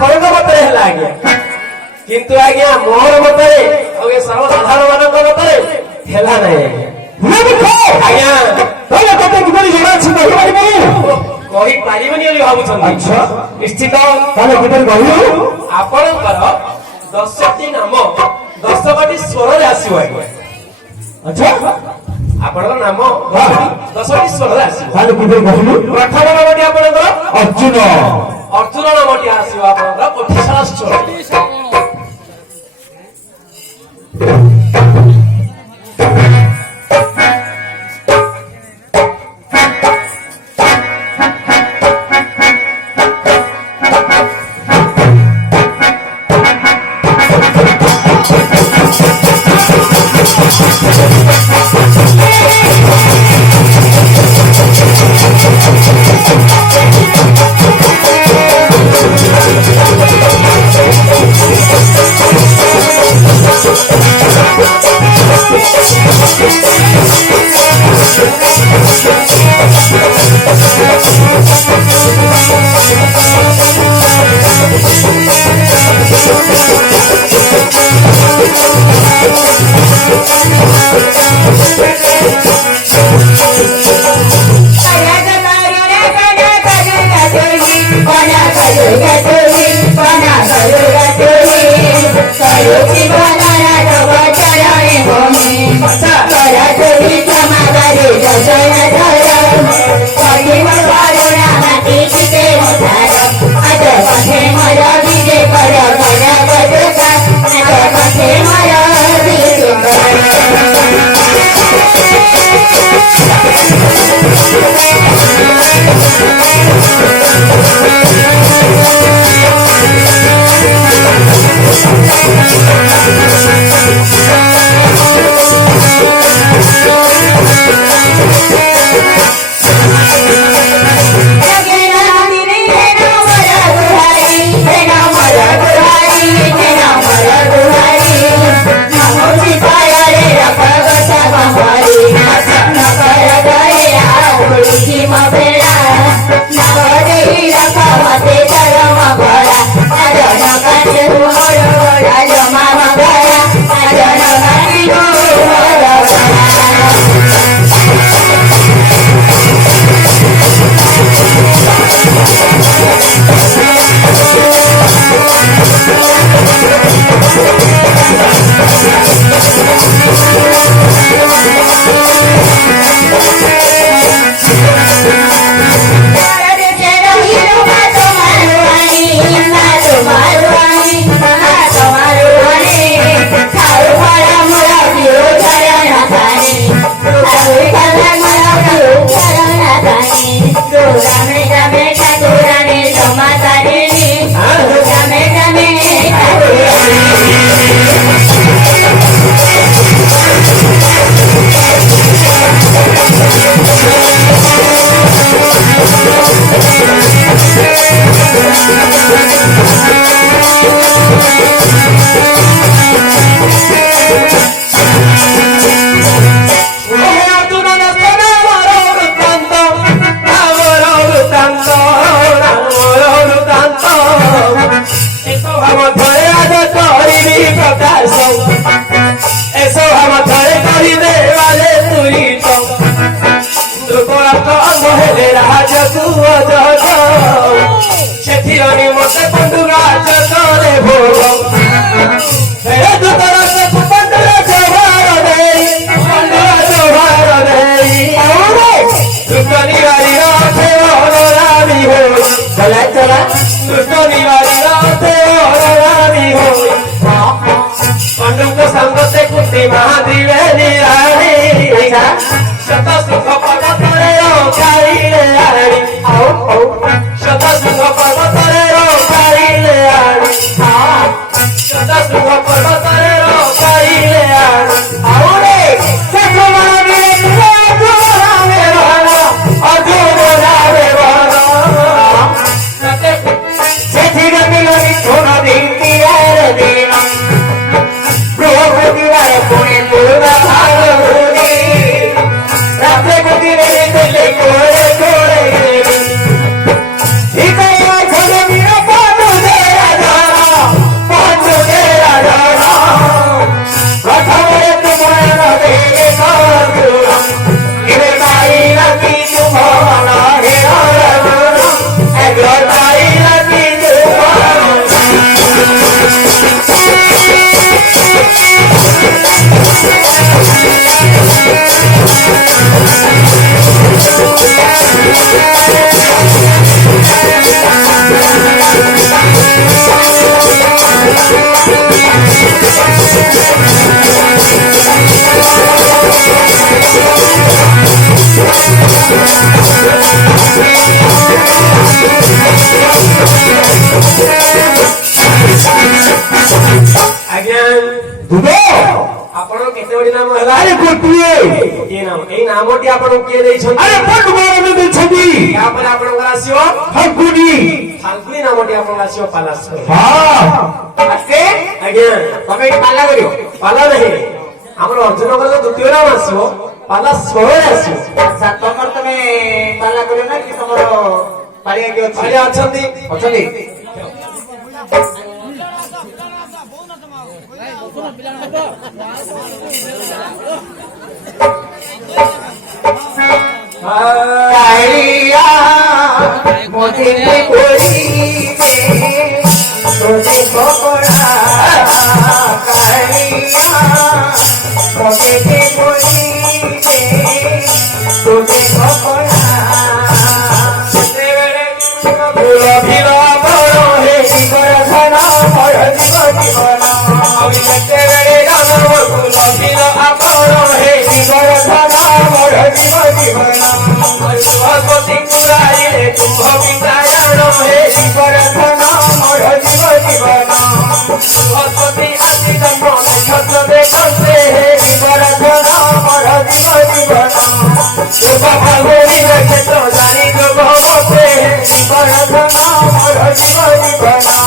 ଆପଣଙ୍କ ମତରେ ହେଲା ଆଜ୍ଞା, କିନ୍ତୁ ଆଜ୍ଞା ମୋର ମତରେ ସର୍ବସାଧାରଣ ମାନଙ୍କ ମତରେ ହେଲା ନାହିଁ ଆଜ୍ଞା। ତାହେଲେ ତତେ କିପରି ଜଣା ଅଛି କହିପାରିବୁ? କହିପାରିବନି ବୋଲି ଭାବୁଛନ୍ତି? ଆଚ୍ଛା ନିଶ୍ଚିତ। ତାହେଲେ କିପରି କହିଲୁ? ଆପଣଙ୍କର 10ଟି ନାମ 10ଟି ସ୍ୱରରେ ଆସିବ ଆଜ୍ଞା। ଆଚ୍ଛା ଆପଣଙ୍କର ନାମ 10ଟି ସ୍ୱରରେ ଆସିବ। ତାହେଲେ କିପରି କହିଲୁ? ପ୍ରଥମ ନାମଟି ଆପଣଙ୍କର ଅର୍ଜୁନ। ଅର୍ଜୁନ ନାମଟି ଆସିବ ଆପଣଙ୍କର କୋଠିଶାଳା ସ୍ୱରରେ। He ଆଜ୍ଞା ଦୁବ ଆପଣ କେତେ ବଡି ନାମ ହେଲା ଆରେ ଗୋଟିଏ ଗୋଟିଏ ନାମ ଏଇ ନାମଟି ଆପଣଙ୍କୁ କିଏ ଦେଇଛନ୍ତି ଆରେ ପଣ୍ଡୁମାନେ ଦେଇଛନ୍ତି ତାପରେ ଆପଣଙ୍କର ଆସିବ ଫାଗୁନି ଫାଲ୍ଗୁନି ନାମଟି ଆପଣଙ୍କ ଆସିବ ପାଲାସ ହଁ ଆସ୍ତେ ଆଜ୍ଞା ତମେ ଏଠି ପାଲା କରିବ ପାଲା ନାହିଁ ଆମର ଅର୍ଜୁନଙ୍କର ଯୋଉ ଦ୍ୱିତୀୟ ନାମ ଆସିବ ପାଲା 16 ଆସିବ ଆଚ୍ଛା ତମର ତମେ ପାଲା କରିବ ନା କି ତମର ପାଳିଆ କିଏ ଅଛି ପାଳିଆ ଅଛନ୍ତି ଅଛନ୍ତି কালিয়া মদিনে করিতে তোকে পকড়া কালিয়া মদিনে করিতে তোকে পকড়া ফুল ভিড় বড় হে জীবন ধন মর জীব জীবন আমি যেতেବେଳେ জানব ফুল ভিড় আপন হে জীবন ধন মর জীব জীবন বৃহস্পতি পুরাইলে কুম্ভ বিতায়ন হে জীবন ধন মর জীব জীবন বৃহস্পতি আদি জন্ম নক্ষত্র দেখতে হে জীবন ধন মর জীব জীবন যোগ ফাল্গুনি নক্ষত্র জানি যোগ মতে হে জীবন ধন মর জীব জীবন